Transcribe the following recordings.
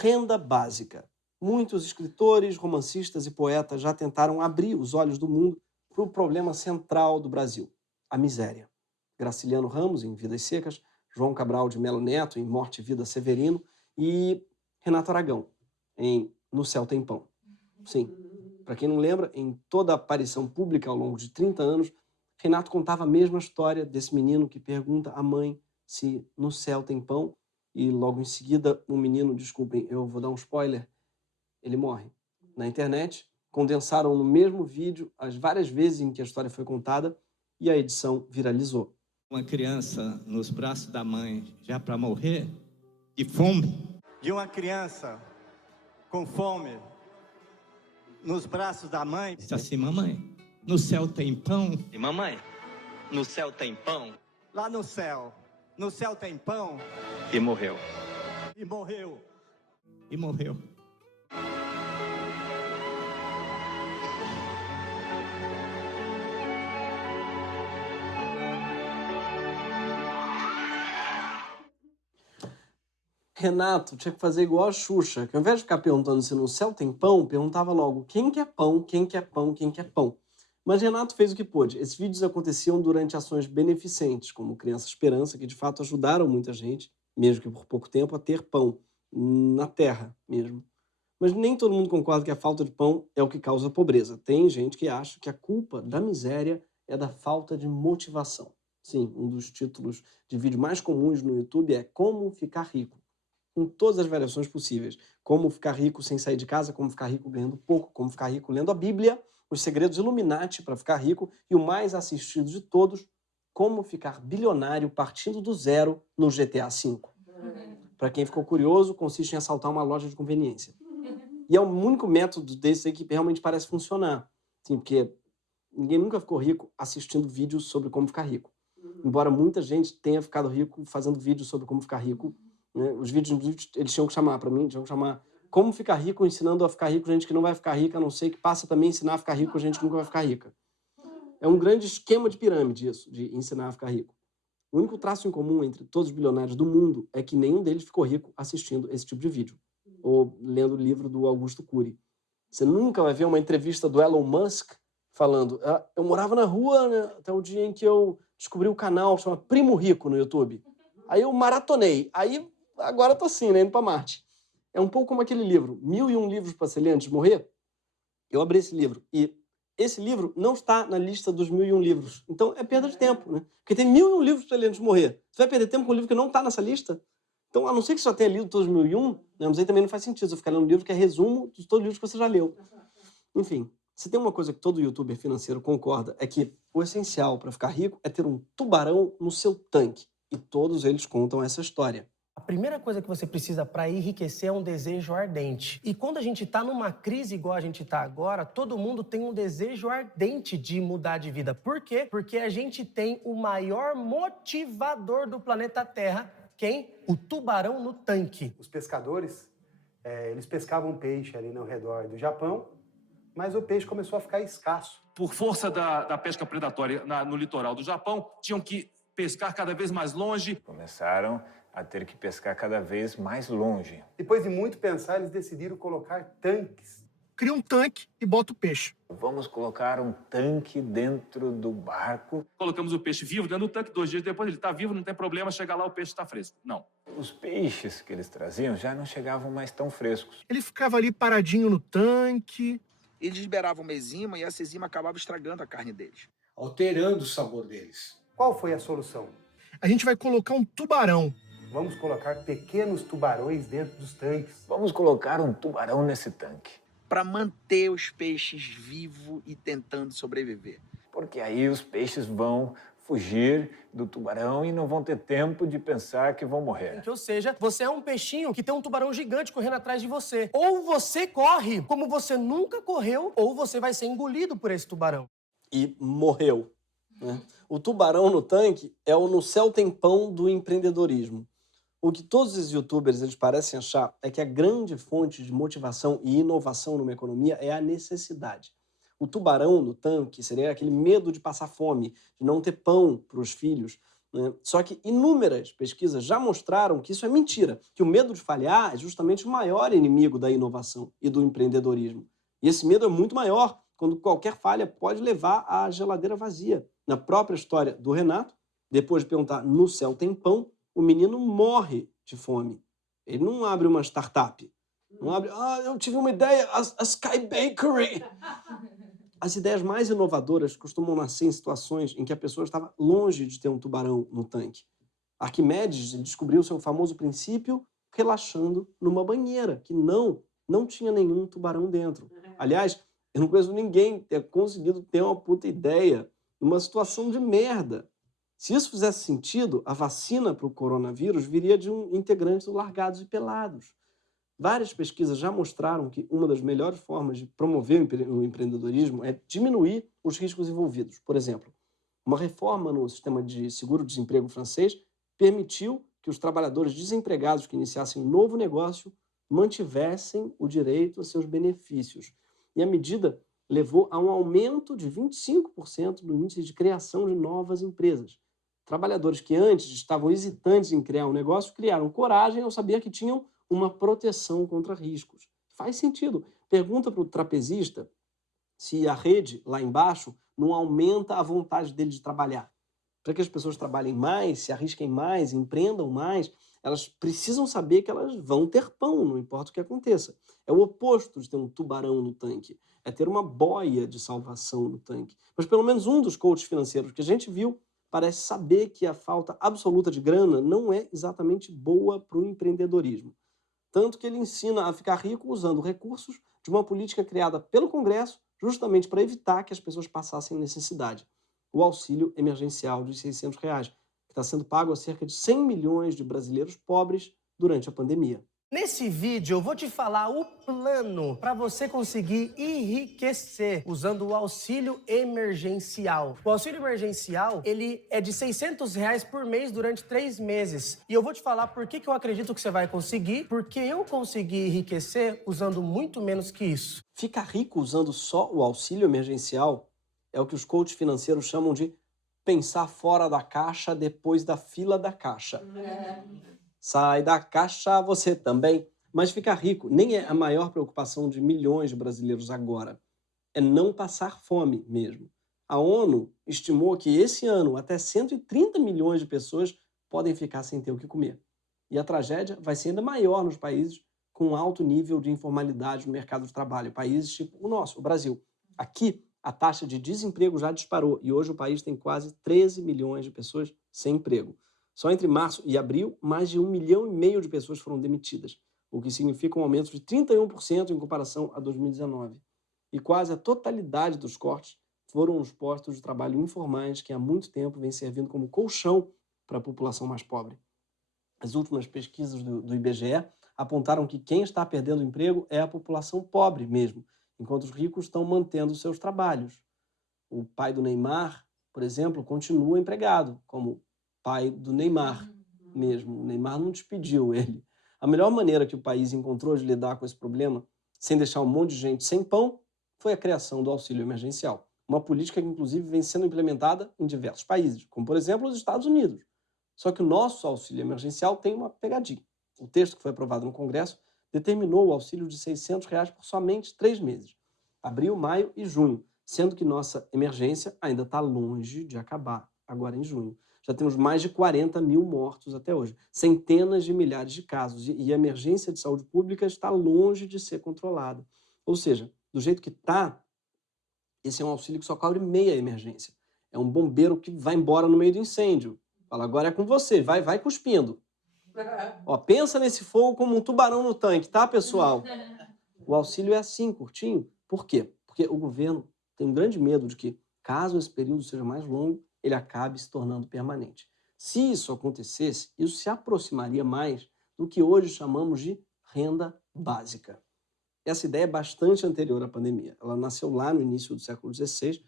Renda básica. Muitos escritores, romancistas e poetas já tentaram abrir os olhos do mundo para o problema central do Brasil, a miséria. Graciliano Ramos, em Vidas Secas, João Cabral de Melo Neto, em Morte e Vida Severino, e Renato Aragão, em No Céu Tem Pão. Sim, para quem não lembra, em toda a aparição pública ao longo de 30 anos, Renato contava a mesma história desse menino que pergunta à mãe se no céu tem pão, e logo em seguida o menino, desculpem, eu vou dar um spoiler, ele morre. Na internet, condensaram no mesmo vídeo as várias vezes em que a história foi contada e a edição viralizou. Uma criança nos braços da mãe já para morrer de fome. De uma criança com fome nos braços da mãe. Disse assim: mamãe, no céu tem pão? E mamãe, no céu tem pão? Lá no céu tem pão? E morreu. E morreu. E morreu. Renato tinha que fazer igual a Xuxa, que ao invés de ficar perguntando se no céu tem pão, perguntava logo quem quer pão, quem quer pão, quem quer pão. Mas Renato fez o que pôde. Esses vídeos aconteciam durante ações beneficentes, como Criança Esperança, que de fato ajudaram muita gente, mesmo que por pouco tempo, a ter pão, na terra mesmo. Mas nem todo mundo concorda que a falta de pão é o que causa a pobreza. Tem gente que acha que a culpa da miséria é da falta de motivação. Sim, um dos títulos de vídeo mais comuns no YouTube é Como Ficar Rico, com todas as variações possíveis. Como ficar rico sem sair de casa, como ficar rico ganhando pouco, como ficar rico lendo a Bíblia, os segredos Illuminati para ficar rico e o mais assistido de todos, como ficar bilionário partindo do zero no GTA V. Para quem ficou curioso, consiste em assaltar uma loja de conveniência. E é o único método desse aí que realmente parece funcionar. Sim, porque ninguém nunca ficou rico assistindo vídeos sobre como ficar rico. Embora muita gente tenha ficado rico fazendo vídeos sobre como ficar rico, né? Os vídeos eles tinham que chamar para mim, tinham que chamar Como Ficar Rico ensinando a ficar rico gente que não vai ficar rica, a não ser que passa também a ensinar a ficar rico gente que nunca vai ficar rica. É um grande esquema de pirâmide isso, de ensinar a ficar rico. O único traço em comum entre todos os bilionários do mundo é que nenhum deles ficou rico assistindo esse tipo de vídeo, ou lendo o livro do Augusto Cury. Você nunca vai ver uma entrevista do Elon Musk falando eu morava na rua, né, até o dia em que eu descobri o canal, chama Primo Rico no YouTube. Aí eu maratonei. Aí agora tô assim, né, indo pra Marte. É um pouco como aquele livro, 1001 livros para se ler antes de morrer. Eu abri esse livro e esse livro não está na lista dos 1001 livros. Então é perda de tempo, né? Porque tem 1001 livros para ler antes de morrer. Você vai perder tempo com um livro que não está nessa lista? Então, a não ser que você já tenha lido todos os 1001, né, mas aí também não faz sentido você ficar lendo um livro que é resumo de todos os livros que você já leu. Enfim, se tem uma coisa que todo youtuber financeiro concorda, é que o essencial para ficar rico é ter um tubarão no seu tanque. E todos eles contam essa história. A primeira coisa que você precisa para enriquecer é um desejo ardente. E quando a gente está numa crise igual a gente está agora, todo mundo tem um desejo ardente de mudar de vida. Por quê? Porque a gente tem o maior motivador do planeta Terra. Quem? O tubarão no tanque. Os pescadores, eles pescavam peixe ali no redor do Japão, mas o peixe começou a ficar escasso. Por força da pesca predatória no litoral do Japão, tinham que pescar cada vez mais longe. Começaram a ter que pescar cada vez mais longe. Depois de muito pensar, eles decidiram colocar tanques. Cria um tanque e bota o peixe. Vamos colocar um tanque dentro do barco. Colocamos o peixe vivo dentro do tanque, 2 dias depois ele está vivo, não tem problema, chegar lá o peixe está fresco. Não. Os peixes que eles traziam já não chegavam mais tão frescos. Ele ficava ali paradinho no tanque. Eles liberavam uma enzima e essa enzima acabava estragando a carne deles, alterando o sabor deles. Qual foi a solução? A gente vai colocar um tubarão. Vamos colocar pequenos tubarões dentro dos tanques. Vamos colocar um tubarão nesse tanque. para manter os peixes vivos e tentando sobreviver. Porque aí os peixes vão fugir do tubarão e não vão ter tempo de pensar que vão morrer. Ou seja, você é um peixinho que tem um tubarão gigante correndo atrás de você. Ou você corre como você nunca correu, ou você vai ser engolido por esse tubarão. E morreu, né? O tubarão no tanque é o no céu tem pão do empreendedorismo. O que todos os youtubers eles parecem achar é que a grande fonte de motivação e inovação numa economia é a necessidade. O tubarão no tanque seria aquele medo de passar fome, de não ter pão para os filhos, né? Só que inúmeras pesquisas já mostraram que isso é mentira, que o medo de falhar é justamente o maior inimigo da inovação e do empreendedorismo. E esse medo é muito maior quando qualquer falha pode levar à geladeira vazia. Na própria história do Renato, depois de perguntar no céu tem pão, o menino morre de fome. Ele não abre uma startup. Não abre, eu tive uma ideia, a Sky Bakery. As ideias mais inovadoras costumam nascer em situações em que a pessoa estava longe de ter um tubarão no tanque. Arquimedes descobriu seu famoso princípio relaxando numa banheira, que não tinha nenhum tubarão dentro. Aliás, eu não conheço ninguém ter conseguido ter uma puta ideia numa situação de merda. Se isso fizesse sentido, a vacina para o coronavírus viria de um integrante do Largados e Pelados. Várias pesquisas já mostraram que uma das melhores formas de promover o empreendedorismo é diminuir os riscos envolvidos. Por exemplo, uma reforma no sistema de seguro-desemprego francês permitiu que os trabalhadores desempregados que iniciassem um novo negócio mantivessem o direito a seus benefícios. E a medida levou a um aumento de 25% no índice de criação de novas empresas. Trabalhadores que antes estavam hesitantes em criar um negócio criaram coragem ao saber que tinham uma proteção contra riscos. Faz sentido. Pergunta para o trapezista se a rede, lá embaixo, não aumenta a vontade dele de trabalhar. Para que as pessoas trabalhem mais, se arrisquem mais, empreendam mais, elas precisam saber que elas vão ter pão, não importa o que aconteça. É o oposto de ter um tubarão no tanque. É ter uma boia de salvação no tanque. Mas pelo menos um dos coaches financeiros que a gente viu parece saber que a falta absoluta de grana não é exatamente boa para o empreendedorismo. Tanto que ele ensina a ficar rico usando recursos de uma política criada pelo Congresso justamente para evitar que as pessoas passassem necessidade. O auxílio emergencial de R$600, que está sendo pago a cerca de 100 milhões de brasileiros pobres durante a pandemia. Nesse vídeo eu vou te falar o plano para você conseguir enriquecer usando o auxílio emergencial. O auxílio emergencial, ele é de R$600 por mês durante 3 meses. E eu vou te falar por que eu acredito que você vai conseguir, porque eu consegui enriquecer usando muito menos que isso. Ficar rico usando só o auxílio emergencial é o que os coaches financeiros chamam de pensar fora da caixa depois da fila da caixa. Sai da caixa você também. Mas ficar rico nem é a maior preocupação de milhões de brasileiros agora. É não passar fome mesmo. A ONU estimou que esse ano até 130 milhões de pessoas podem ficar sem ter o que comer. E a tragédia vai ser ainda maior nos países com alto nível de informalidade no mercado de trabalho. Países tipo o nosso, o Brasil. Aqui, a taxa de desemprego já disparou e hoje o país tem quase 13 milhões de pessoas sem emprego. Só entre março e abril, mais de 1,5 milhão de pessoas foram demitidas, o que significa um aumento de 31% em comparação a 2019. E quase a totalidade dos cortes foram os postos de trabalho informais que há muito tempo vêm servindo como colchão para a população mais pobre. As últimas pesquisas do IBGE apontaram que quem está perdendo emprego é a população pobre mesmo, enquanto os ricos estão mantendo seus trabalhos. O pai do Neymar, por exemplo, continua empregado, como pai do Neymar mesmo. O Neymar não despediu ele. A melhor maneira que o país encontrou de lidar com esse problema, sem deixar um monte de gente sem pão, foi a criação do auxílio emergencial. Uma política que, inclusive, vem sendo implementada em diversos países, como, por exemplo, os Estados Unidos. Só que o nosso auxílio emergencial tem uma pegadinha. O texto que foi aprovado no Congresso determinou o auxílio de R$600 por somente 3 meses. Abril, maio e junho, sendo que nossa emergência ainda está longe de acabar, agora em junho. Já temos mais de 40 mil mortos até hoje, centenas de milhares de casos, e a emergência de saúde pública está longe de ser controlada. Ou seja, do jeito que está, esse é um auxílio que só cobre meia emergência. É um bombeiro que vai embora no meio do incêndio. Fala, agora é com você, vai cuspindo. Ó, pensa nesse fogo como um tubarão no tanque, tá, pessoal? O auxílio é assim, curtinho. Por quê? Porque o governo tem um grande medo de que, caso esse período seja mais longo, ele acabe se tornando permanente. Se isso acontecesse, isso se aproximaria mais do que hoje chamamos de renda básica. Essa ideia é bastante anterior à pandemia. Ela nasceu lá no início do século XVI,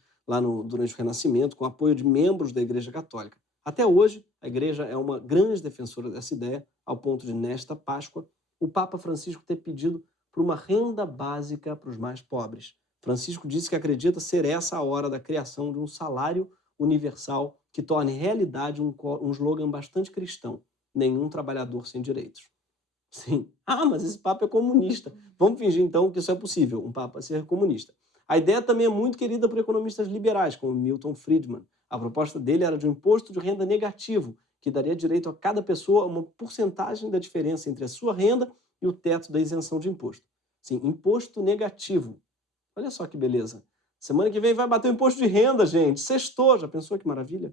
durante o Renascimento, com o apoio de membros da Igreja Católica. Até hoje, a Igreja é uma grande defensora dessa ideia, ao ponto de, nesta Páscoa, o Papa Francisco ter pedido por uma renda básica para os mais pobres. Francisco disse que acredita ser essa a hora da criação de um salário universal que torne realidade um slogan bastante cristão: nenhum trabalhador sem direitos. Sim. Ah, mas esse Papa é comunista. Vamos fingir, então, que isso é possível, um Papa ser comunista. A ideia também é muito querida por economistas liberais, como Milton Friedman. A proposta dele era de um imposto de renda negativo, que daria direito a cada pessoa a uma porcentagem da diferença entre a sua renda e o teto da isenção de imposto. Sim, imposto negativo. Olha só que beleza. Semana que vem vai bater o imposto de renda, gente. Sextou, já pensou que maravilha?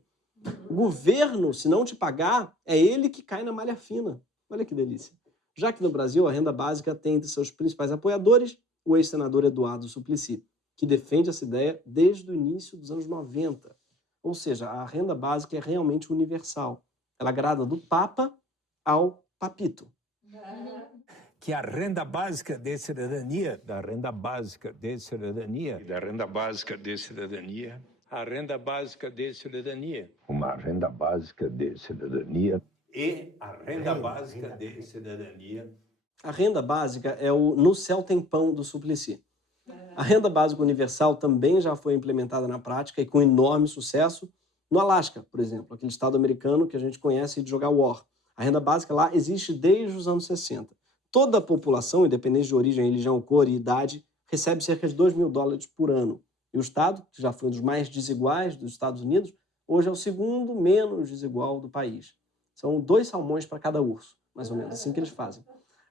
O governo, se não te pagar, é ele que cai na malha fina. Olha que delícia. Já que no Brasil a renda básica tem entre seus principais apoiadores o ex-senador Eduardo Suplicy, que defende essa ideia desde o início dos anos 90. Ou seja, a renda básica é realmente universal. Ela agrada do Papa ao papito. Que a renda básica de cidadania, da renda básica de cidadania, da renda básica de cidadania, a renda básica de cidadania, uma renda básica de cidadania e a renda básica de cidadania. A renda básica é o no céu tem pão do Suplicy. A renda básica universal também já foi implementada na prática e com enorme sucesso no Alasca, por exemplo, aquele estado americano que a gente conhece de jogar war. A renda básica lá existe desde os anos 60. Toda a população, independente de origem, religião, cor e idade, recebe cerca de $2.000 por ano. E o estado, que já foi um dos mais desiguais dos Estados Unidos, hoje é o segundo menos desigual do país. São 2 salmões para cada urso, mais ou menos, assim que eles fazem.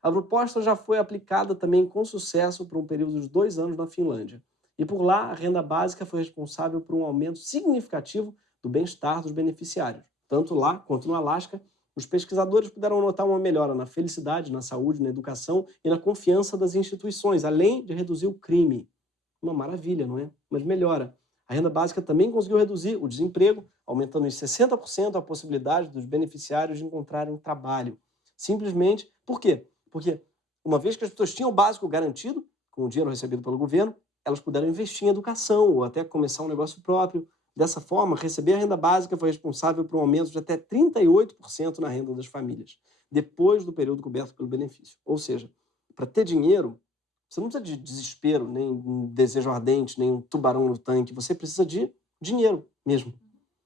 A proposta já foi aplicada também com sucesso por um período de 2 anos na Finlândia. E por lá, a renda básica foi responsável por um aumento significativo do bem-estar dos beneficiários. Tanto lá quanto no Alasca, os pesquisadores puderam notar uma melhora na felicidade, na saúde, na educação e na confiança das instituições, além de reduzir o crime. Uma maravilha, não é? Mas melhora. A renda básica também conseguiu reduzir o desemprego, aumentando em 60% a possibilidade dos beneficiários de encontrarem trabalho. Simplesmente, por quê? Porque uma vez que as pessoas tinham o básico garantido, com o dinheiro recebido pelo governo, elas puderam investir em educação ou até começar um negócio próprio. Dessa forma, receber a renda básica foi responsável por um aumento de até 38% na renda das famílias, depois do período coberto pelo benefício. Ou seja, para ter dinheiro, você não precisa de desespero, nem um desejo ardente, nem um tubarão no tanque. Você precisa de dinheiro mesmo.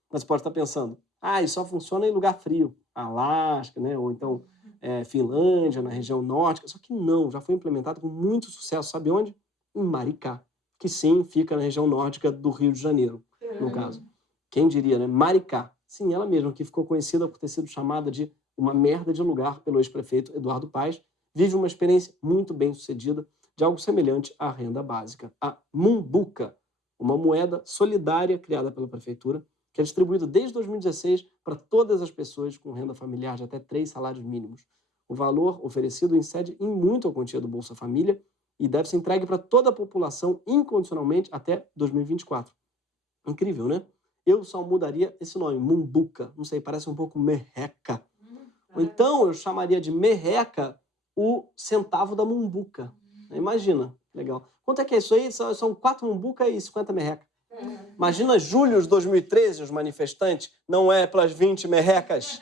Mas você pode estar pensando, isso só funciona em lugar frio. Alasca, né? Ou então Finlândia, na região nórdica. Só que não, já foi implementado com muito sucesso. Sabe onde? Em Maricá, que sim, fica na região nórdica do Rio de Janeiro, no caso. Quem diria, né? Maricá. Sim, ela mesma, que ficou conhecida por ter sido chamada de uma merda de lugar pelo ex-prefeito Eduardo Paes, vive uma experiência muito bem sucedida de algo semelhante à renda básica, a Mumbuca, uma moeda solidária criada pela prefeitura, que é distribuída desde 2016 para todas as pessoas com renda familiar de até 3 salários mínimos. O valor oferecido incide em muito a quantia do Bolsa Família e deve ser entregue para toda a população incondicionalmente até 2024. Incrível, né? Eu só mudaria esse nome, Mumbuca. Não sei, parece um pouco merreca. Ou então eu chamaria de merreca o centavo da Mumbuca. Imagina, legal. Quanto é que é isso aí? São 4 Mumbuca e 50 merreca. Imagina julho de 2013, os manifestantes, não é pelas 20 merrecas.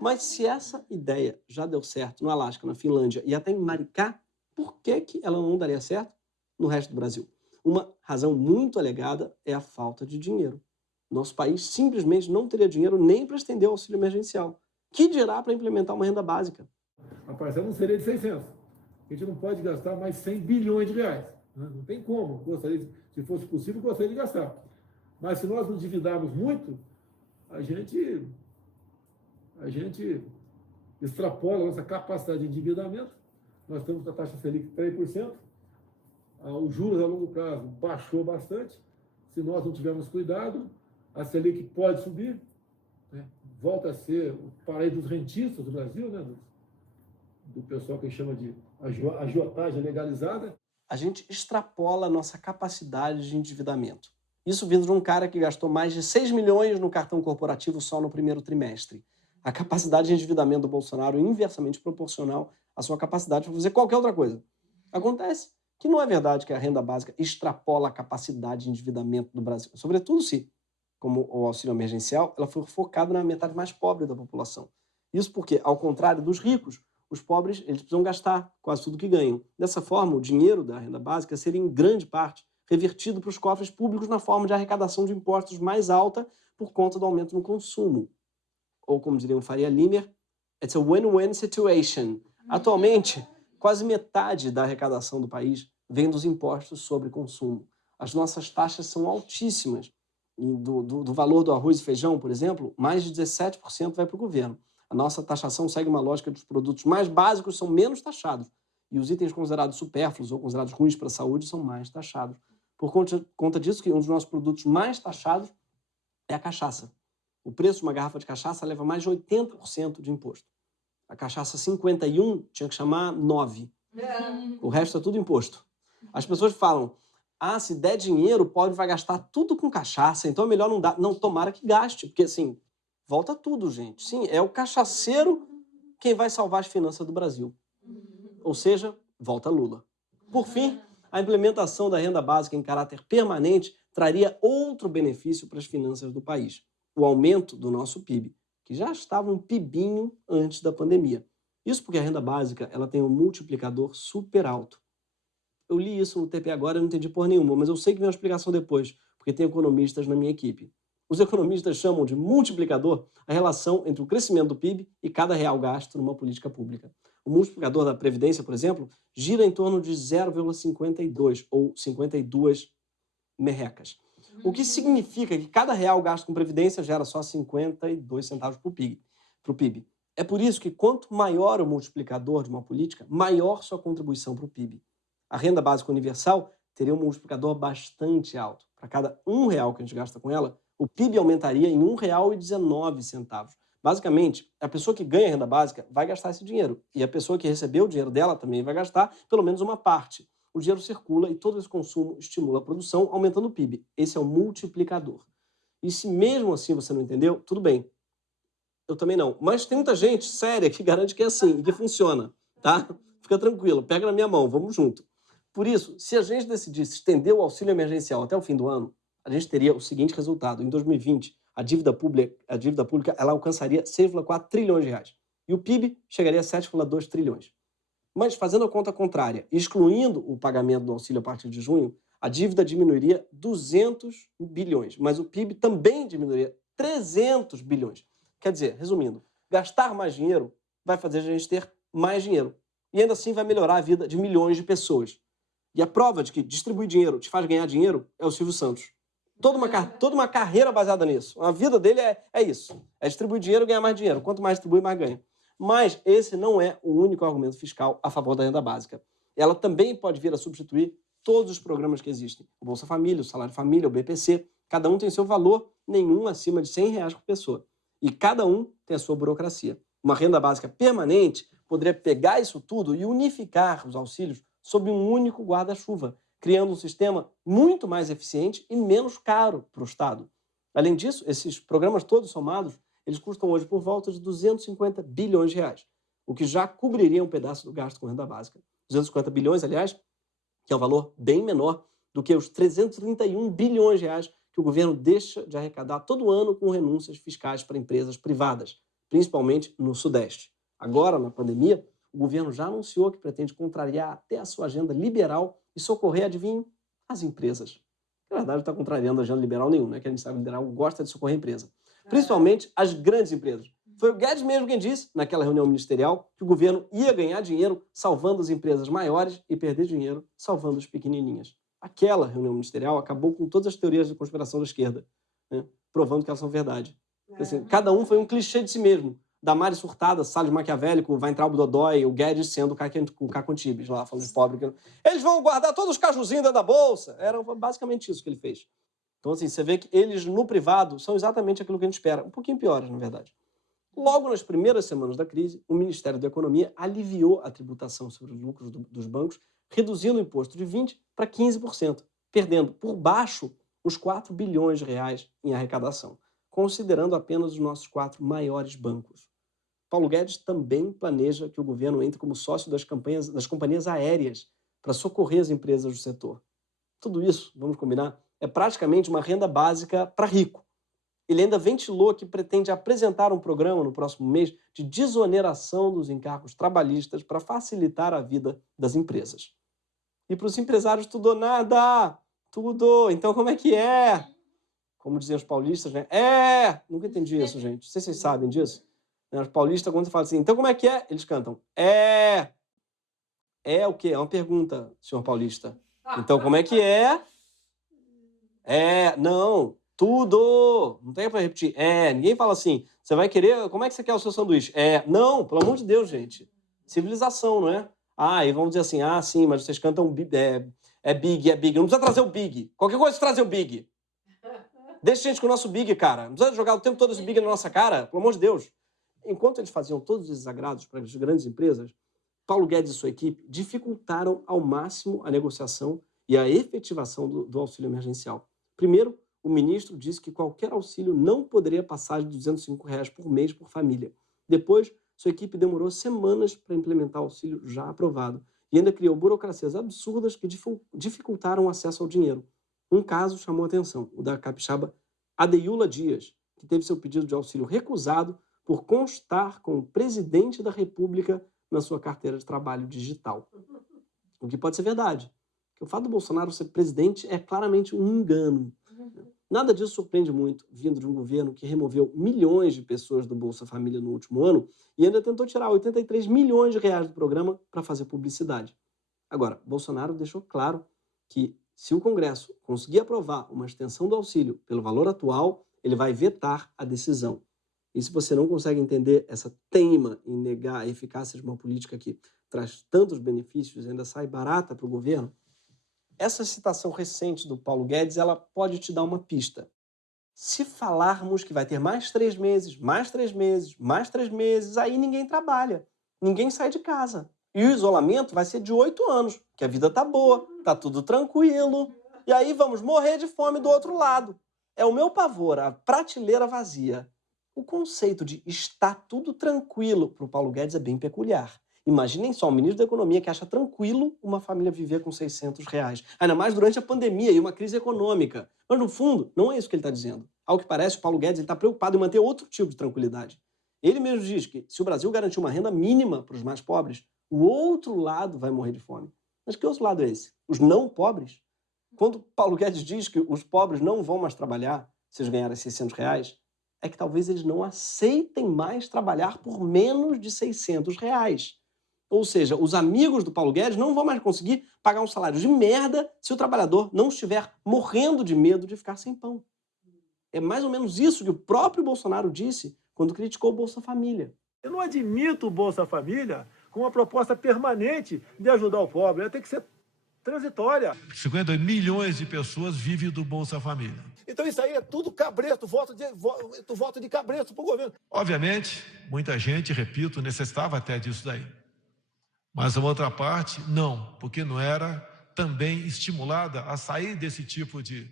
Mas se essa ideia já deu certo no Alasca, na Finlândia e até em Maricá, por que ela não daria certo no resto do Brasil? Uma razão muito alegada é a falta de dinheiro. Nosso país simplesmente não teria dinheiro nem para estender o auxílio emergencial. Que dirá para implementar uma renda básica? A parcela não seria de 600. A gente não pode gastar mais 100 bilhões de reais. Não tem como. Se fosse possível, gostaria de gastar. Mas se nós nos endividarmos muito, a gente extrapola a nossa capacidade de endividamento. Nós temos a taxa Selic 3%. Os juros a longo prazo baixou bastante. Se nós não tivermos cuidado, a Selic pode subir. Né? Volta a ser o paraíso dos rentistas do Brasil, né? Do pessoal que chama de agiotagem legalizada. A gente extrapola a nossa capacidade de endividamento. Isso vindo de um cara que gastou mais de 6 milhões no cartão corporativo só no primeiro trimestre. A capacidade de endividamento do Bolsonaro é inversamente proporcional à sua capacidade para fazer qualquer outra coisa. Acontece que não é verdade que a renda básica extrapola a capacidade de endividamento do Brasil. Sobretudo se, como o auxílio emergencial, ela for focada na metade mais pobre da população. Isso porque, ao contrário dos ricos, os pobres eles precisam gastar quase tudo que ganham. Dessa forma, o dinheiro da renda básica seria, em grande parte, revertido para os cofres públicos na forma de arrecadação de impostos mais alta, por conta do aumento no consumo. Ou, como diria o Faria Limer, it's a win-win situation. Atualmente, quase metade da arrecadação do país vem dos impostos sobre consumo. As nossas taxas são altíssimas. E do valor do arroz e feijão, por exemplo, mais de 17% vai para o governo. A nossa taxação segue uma lógica dos produtos mais básicos são menos taxados. E os itens considerados supérfluos ou considerados ruins para a saúde são mais taxados. Por conta disso, que um dos nossos produtos mais taxados é a cachaça. O preço de uma garrafa de cachaça leva mais de 80% de imposto. A cachaça 51 tinha que chamar 9. O resto é tudo imposto. As pessoas falam, se der dinheiro, o pobre vai gastar tudo com cachaça, então é melhor não dar. Não, tomara que gaste, porque assim, volta tudo, gente. Sim, é o cachaceiro quem vai salvar as finanças do Brasil. Ou seja, volta Lula. Por fim, a implementação da renda básica em caráter permanente traria outro benefício para as finanças do país. O aumento do nosso PIB, que já estava um pibinho antes da pandemia. Isso porque a renda básica ela tem um multiplicador super alto. Eu li isso no TP agora e não entendi porra nenhuma, mas eu sei que vem uma explicação depois, porque tem economistas na minha equipe. Os economistas chamam de multiplicador a relação entre o crescimento do PIB e cada real gasto numa política pública. O multiplicador da Previdência, por exemplo, gira em torno de 0,52 ou 52 merrecas. O que significa que cada real gasto com Previdência gera só 52 centavos para o PIB. É por isso que quanto maior o multiplicador de uma política, maior sua contribuição para o PIB. A renda básica universal teria um multiplicador bastante alto. Para cada R$1 que a gente gasta com ela, o PIB aumentaria em R$1,19. Basicamente, a pessoa que ganha a renda básica vai gastar esse dinheiro. E a pessoa que recebeu o dinheiro dela também vai gastar pelo menos uma parte. O dinheiro circula e todo esse consumo estimula a produção, aumentando o PIB. Esse é o multiplicador. E se mesmo assim você não entendeu, tudo bem. Eu também não. Mas tem muita gente séria que garante que é assim e que funciona, tá? Fica tranquilo, pega na minha mão, vamos junto. Por isso, se a gente decidisse estender o auxílio emergencial até o fim do ano, a gente teria o seguinte resultado. Em 2020, a dívida pública ela alcançaria 6,4 trilhões de reais. E o PIB chegaria a 7,2 trilhões. Mas, fazendo a conta contrária, excluindo o pagamento do auxílio a partir de junho, a dívida diminuiria 200 bilhões. Mas o PIB também diminuiria 300 bilhões. Quer dizer, resumindo, gastar mais dinheiro vai fazer a gente ter mais dinheiro. E ainda assim vai melhorar a vida de milhões de pessoas. E a prova de que distribuir dinheiro te faz ganhar dinheiro é o Silvio Santos. Toda uma carreira baseada nisso. A vida dele é isso. É distribuir dinheiro e ganhar mais dinheiro. Quanto mais distribui, mais ganha. Mas esse não é o único argumento fiscal a favor da renda básica. Ela também pode vir a substituir todos os programas que existem. O Bolsa Família, o Salário Família, o BPC. Cada um tem seu valor, nenhum acima de R$100 por pessoa. E cada um tem a sua burocracia. Uma renda básica permanente poderia pegar isso tudo e unificar os auxílios sob um único guarda-chuva, criando um sistema muito mais eficiente e menos caro para o Estado. Além disso, esses programas todos somados, eles custam hoje por volta de 250 bilhões de reais, o que já cobriria um pedaço do gasto com renda básica. 250 bilhões, aliás, que é um valor bem menor do que os 331 bilhões de reais que o governo deixa de arrecadar todo ano com renúncias fiscais para empresas privadas, principalmente no Sudeste. Agora, na pandemia, o governo já anunciou que pretende contrariar até a sua agenda liberal e socorrer, adivinhem, as empresas. Na verdade, não está contrariando a agenda liberal nenhuma, né? Que a gente sabe, liberal gosta de socorrer a empresa. Principalmente as grandes empresas. Foi o Guedes mesmo quem disse, naquela reunião ministerial, que o governo ia ganhar dinheiro salvando as empresas maiores e perder dinheiro salvando as pequenininhas. Aquela reunião ministerial acabou com todas as teorias de conspiração da esquerda, né? Provando que elas são verdade. Assim, cada um foi um clichê de si mesmo. Damares Furtada, Salles Maquiavélico, Weintraub Dodói, o Guedes sendo o Cacontibes, lá falando de pobre. Eles vão guardar todos os cajuzinhos dentro da bolsa. Era basicamente isso que ele fez. Então, assim, você vê que eles, no privado, são exatamente aquilo que a gente espera. Um pouquinho piores, na verdade. Logo nas primeiras semanas da crise, o Ministério da Economia aliviou a tributação sobre os lucros dos bancos, reduzindo o imposto de 20% para 15%, perdendo por baixo os 4 bilhões de reais em arrecadação, considerando apenas os nossos 4 maiores bancos. Paulo Guedes também planeja que o governo entre como sócio das companhias aéreas para socorrer as empresas do setor. Tudo isso, vamos combinar, é praticamente uma renda básica para rico. Ele ainda ventilou que pretende apresentar um programa no próximo mês de desoneração dos encargos trabalhistas para facilitar a vida das empresas. E para os empresários tudo ou nada! Tudo! Então como é que é? como diziam os paulistas, né? Nunca entendi isso, gente. Não sei se vocês sabem disso. Os paulistas, quando você fala assim, então como é que é? Eles cantam, É o quê? É uma pergunta, senhor paulista. Então, como é que é? Não, tudo. Não tem pra repetir. Ninguém fala assim, você vai querer, como é que você quer o seu sanduíche? Não, pelo amor de Deus, gente. Civilização, não é? E vamos dizer assim, sim, mas vocês cantam Big. Não precisa trazer o Big. Qualquer coisa você trazer o Big. Deixa a gente com o nosso Big, cara. Não precisa jogar o tempo todo esse Big na nossa cara, pelo amor de Deus. Enquanto eles faziam todos os desagrados para as grandes empresas, Paulo Guedes e sua equipe dificultaram ao máximo a negociação e a efetivação do auxílio emergencial. Primeiro, o ministro disse que qualquer auxílio não poderia passar de R$ 205 por mês por família. Depois, sua equipe demorou semanas para implementar o auxílio já aprovado e ainda criou burocracias absurdas que dificultaram o acesso ao dinheiro. Um caso chamou a atenção, o da capixaba Adeiula Dias, que teve seu pedido de auxílio recusado por constar com o presidente da República na sua carteira de trabalho digital. O que pode ser verdade. Porque o fato do Bolsonaro ser presidente é claramente um engano. Nada disso surpreende muito, vindo de um governo que removeu milhões de pessoas do Bolsa Família no último ano e ainda tentou tirar 83 milhões de reais do programa para fazer publicidade. Agora, Bolsonaro deixou claro que se o Congresso conseguir aprovar uma extensão do auxílio pelo valor atual, ele vai vetar a decisão. E se você não consegue entender essa teima em negar a eficácia de uma política que traz tantos benefícios e ainda sai barata para o governo, essa citação recente do Paulo Guedes, ela pode te dar uma pista. Se falarmos que vai ter mais 3 meses, mais 3 meses, mais 3 meses, aí ninguém trabalha, ninguém sai de casa. E o isolamento vai ser de 8 anos, que a vida tá boa, tá tudo tranquilo. E aí vamos morrer de fome do outro lado. É o meu pavor, a prateleira vazia. O conceito de está tudo tranquilo para o Paulo Guedes é bem peculiar. Imaginem só, um ministro da Economia que acha tranquilo uma família viver com R$600. Ainda mais durante a pandemia e uma crise econômica. Mas, no fundo, não é isso que ele está dizendo. Ao que parece, o Paulo Guedes está preocupado em manter outro tipo de tranquilidade. Ele mesmo diz que, se o Brasil garantir uma renda mínima para os mais pobres, o outro lado vai morrer de fome. Mas que outro lado é esse? Os não pobres? Quando Paulo Guedes diz que os pobres não vão mais trabalhar se eles ganharem R$600, é que talvez eles não aceitem mais trabalhar por menos de R$600. Ou seja, os amigos do Paulo Guedes não vão mais conseguir pagar um salário de merda se o trabalhador não estiver morrendo de medo de ficar sem pão. É mais ou menos isso que o próprio Bolsonaro disse quando criticou o Bolsa Família. Eu não admito o Bolsa Família com uma proposta permanente de ajudar o pobre. Ela tem que ser transitória. 52 milhões de pessoas vivem do Bolsa Família. Então isso aí é tudo cabresto, voto de cabresto para o governo. Obviamente, muita gente, repito, necessitava até disso daí. Mas a outra parte, não, porque não era também estimulada a sair desse tipo de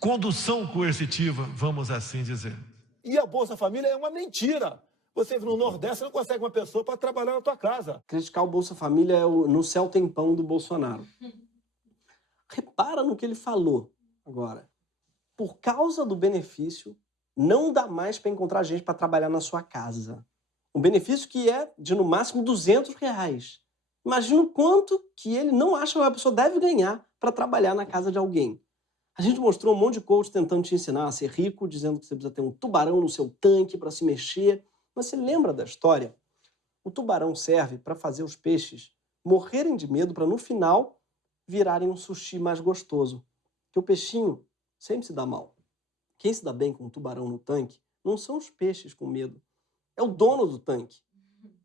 condução coercitiva, vamos assim dizer. E a Bolsa Família é uma mentira. Você no Nordeste não consegue uma pessoa para trabalhar na tua casa. Criticar o Bolsa Família é o no céu tem pão do Bolsonaro. Repara no que ele falou agora. Por causa do benefício, não dá mais para encontrar gente para trabalhar na sua casa. Um benefício que é de, no máximo, R$200. Imagina o quanto que ele não acha que uma pessoa deve ganhar para trabalhar na casa de alguém. A gente mostrou um monte de coach tentando te ensinar a ser rico, dizendo que você precisa ter um tubarão no seu tanque para se mexer. Mas você lembra da história? O tubarão serve para fazer os peixes morrerem de medo para, no final, virarem um sushi mais gostoso. Porque o peixinho sempre se dá mal. Quem se dá bem com um tubarão no tanque não são os peixes com medo. É o dono do tanque.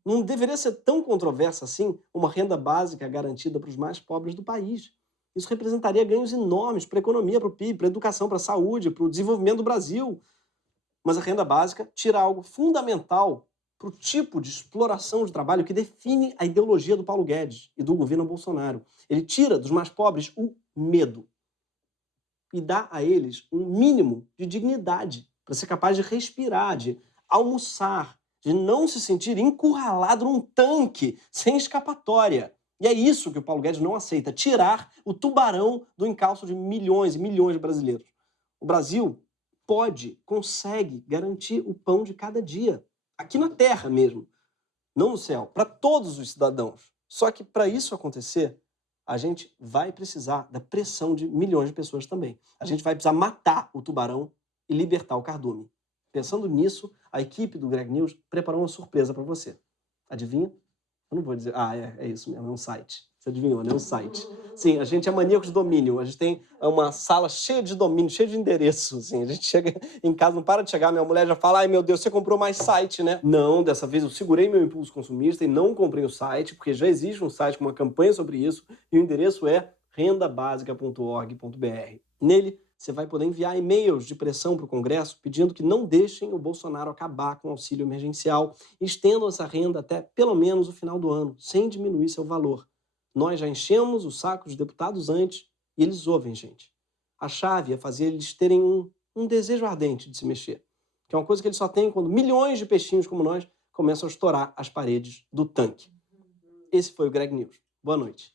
Não deveria ser tão controversa assim uma renda básica garantida para os mais pobres do país. Isso representaria ganhos enormes para a economia, para o PIB, para a educação, para a saúde, para o desenvolvimento do Brasil. Mas a renda básica tira algo fundamental para o tipo de exploração de trabalho que define a ideologia do Paulo Guedes e do governo Bolsonaro. Ele tira dos mais pobres o medo e dá a eles um mínimo de dignidade para ser capaz de respirar, de almoçar, de não se sentir encurralado num tanque sem escapatória. E é isso que o Paulo Guedes não aceita, tirar o tubarão do encalço de milhões e milhões de brasileiros. O Brasil consegue garantir o pão de cada dia, aqui na terra mesmo, não no céu, para todos os cidadãos. Só que para isso acontecer, a gente vai precisar da pressão de milhões de pessoas também. A gente vai precisar matar o tubarão e libertar o cardume. Pensando nisso, a equipe do Greg News preparou uma surpresa para você. Adivinha? Eu não vou dizer. Ah, é isso mesmo, é um site. Você adivinhou, né? É um site. Sim, a gente é maníaco de domínio. A gente tem uma sala cheia de domínio, cheia de endereços. Assim. A gente chega em casa, não para de chegar, minha mulher já fala, ai meu Deus, você comprou mais site, né? Não, dessa vez eu segurei meu impulso consumista e não comprei o site, porque já existe um site com uma campanha sobre isso, e o endereço é rendabasica.org.br. Nele, você vai poder enviar e-mails de pressão para o Congresso pedindo que não deixem o Bolsonaro acabar com o auxílio emergencial e estendam essa renda até pelo menos o final do ano, sem diminuir seu valor. Nós já enchemos o saco dos deputados antes e eles ouvem, gente. A chave é fazer eles terem um desejo ardente de se mexer, que é uma coisa que eles só têm quando milhões de peixinhos como nós começam a estourar as paredes do tanque. Esse foi o Greg News. Boa noite.